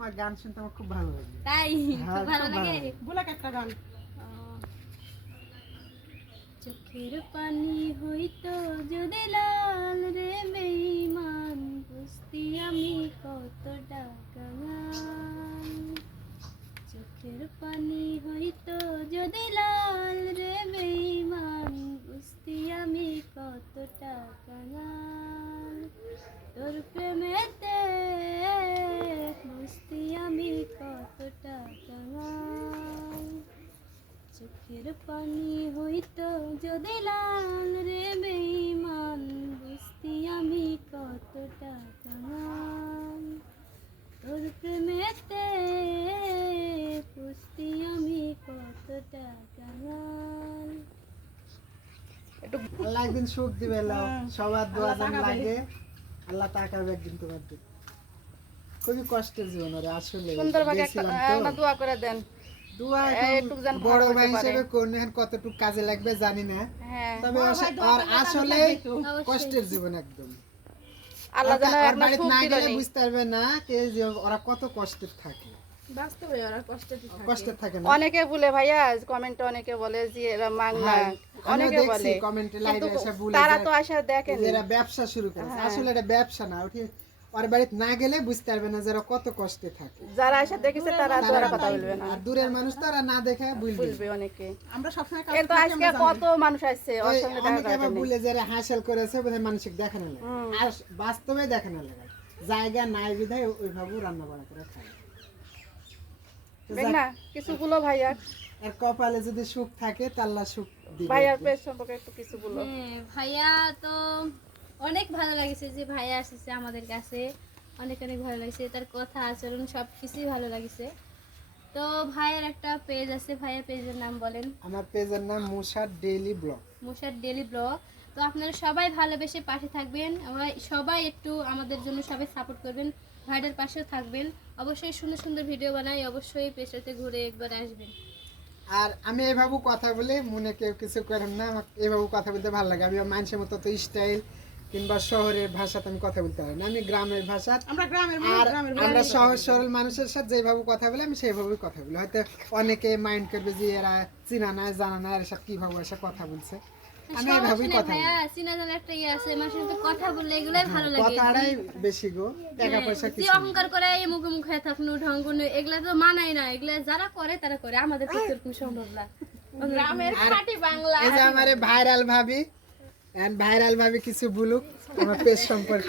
তোমার গান শুনতে আমার খুব ভালো লাগে। তাই খুব ভালো লাগে। বলে একটা গান। চোখের পানি হইতো যদি লাল রে বেঈমান, বুঝতি আমি কতটা কাঙাল। চোখের পানি হইতো যদি লাল রে বেঈমান, বুঝতি আমি কতটা কাঙাল। তোর প্রেমেতে বুঝতি আমি কতটা কাঙাল। চোখের পানি হইতো যদি লাল রে বেঈমান, বুঝতি আমি কতটা কাঙাল। তোর প্রেমেতে বুঝতি আমি কতটা কাঙাল। আল্লাহ একদিন সুখ দিবে, সবার দোয়া যেন লাগে, আল্লাহ তাকাবে একদিন তোমার দিকে। খুবই কষ্টের জীবন রে আসলে। সুন্দরভাবে একটা দোয়া করে দেন। দোয়া এখন বড় ভাই হিসেবে কোন কতটুকু কাজে লাগবে জানি না, তবে আর আসলে কষ্টের জীবন একদম। আল্লাহ যেন আর একটা বাড়িতে সুখ না দিল গেলে বুঝতে পারবে না যে ওরা কত কষ্টের থাকে। বাস্তবে ওরা কষ্টের থাকে না। অনেকে বলে ভাইয়া কমেন্টে অনেকে বলে যে এরা মাংনা, অনেকে বলে কমেন্টে লাইভে এসে বলে তারা তো আসা দেখেন এরা ব্যবসা শুরু করেছে। আসলে এটা ব্যবসা না, ওঠে আর বাড়িতে না গেলে বুঝতে পারবে না যারা কত কষ্টে থাকে। যারা এসে দেখেছে তারা তো কথা বলবে না, আর দূরের মানুষ তারা না দেখে বলবে অনেকে। আমরা সবসময় এর তো আজকে কত মানুষ আসছে ওর সঙ্গে দেখা অনেকে আবার বলে যারা হাসিল করেছে বোধহয় মানসিক দেখানো লাগে, আর বাস্তবে দেখানো লাগে। জায়গা নাই বিধায় ওইভাবে রান্না বান্না করে খায় না কিছু গুলো ভাইয়া। আর কপালে যদি সুখ থাকে তাহলে সুখ দিবে। ভাইয়ার পেজ সম্পর্কে একটু কিছু বলো। ভাইয়া তো অনেক ভালো লাগছে যে ভাইয়া আসছে আমাদের কাছে, অনেক অনেক ভালো লাগছে, তার কথা আচরণ সব কিছুই ভালো লাগছে। তো ভাইয়ের একটা পেজ আছে, ভাইয়ের পেজের নাম বলেন। আমার পেজের নাম মুসার ডেইলি ব্লগ। মুসার ডেইলি ব্লগ। তো আপনারা সবাই ভালোবেসে পাশে থাকবেন, সবাই একটু আমাদের জন্য সবাই সাপোর্ট করবেন, ভাইদের পাশেও থাকবেন। অবশ্যই সুন্দর সুন্দর ভিডিও বানাই, অবশ্যই পেজটাতে ঘুরে একবার আসবেন। আর আমি এইভাবে কথা বলে মনে কেউ কিছু করেন না, আমার এইভাবে কথা বলতে ভালো লাগে। আমি মানুষের মতো তো স্টাইল কিংবা শহরের ভাষাতে আমি কথা বলতে পারি না, আমি গ্রামের ভাষা। আর আমরা সহজ সরল মানুষের সাথে যেভাবে কথা বলি আমি সেইভাবেই কথা বলি। হয়তো অনেকে মাইন্ড করবে যে এরা চিনা না জানা না এর সাথে কিভাবে এসে কথা বলছে, আমি এইভাবেই কথা বলি। চিনা জানা একটা ইয়ে আছে, মানুষের সাথে কথা বললে এগুলাই ভালো লাগে। কথাটাই বেশি গো, টাকা পয়সা যে কিছু অহংকার করে এই মুখে মুখে থাকনো ঢঙ্গনো এগুলা তো মানাই না, এগুলা যারা করে তারা করে, আমাদের পক্ষে এরকম সম্ভব না। গ্রামের খাঁটি বাংলা। এই যে আমারে ভাইরাল ভাবি, এন্ড ভাইরাল ভাবি কিছু বলুক আমার পেজ সম্পর্কে।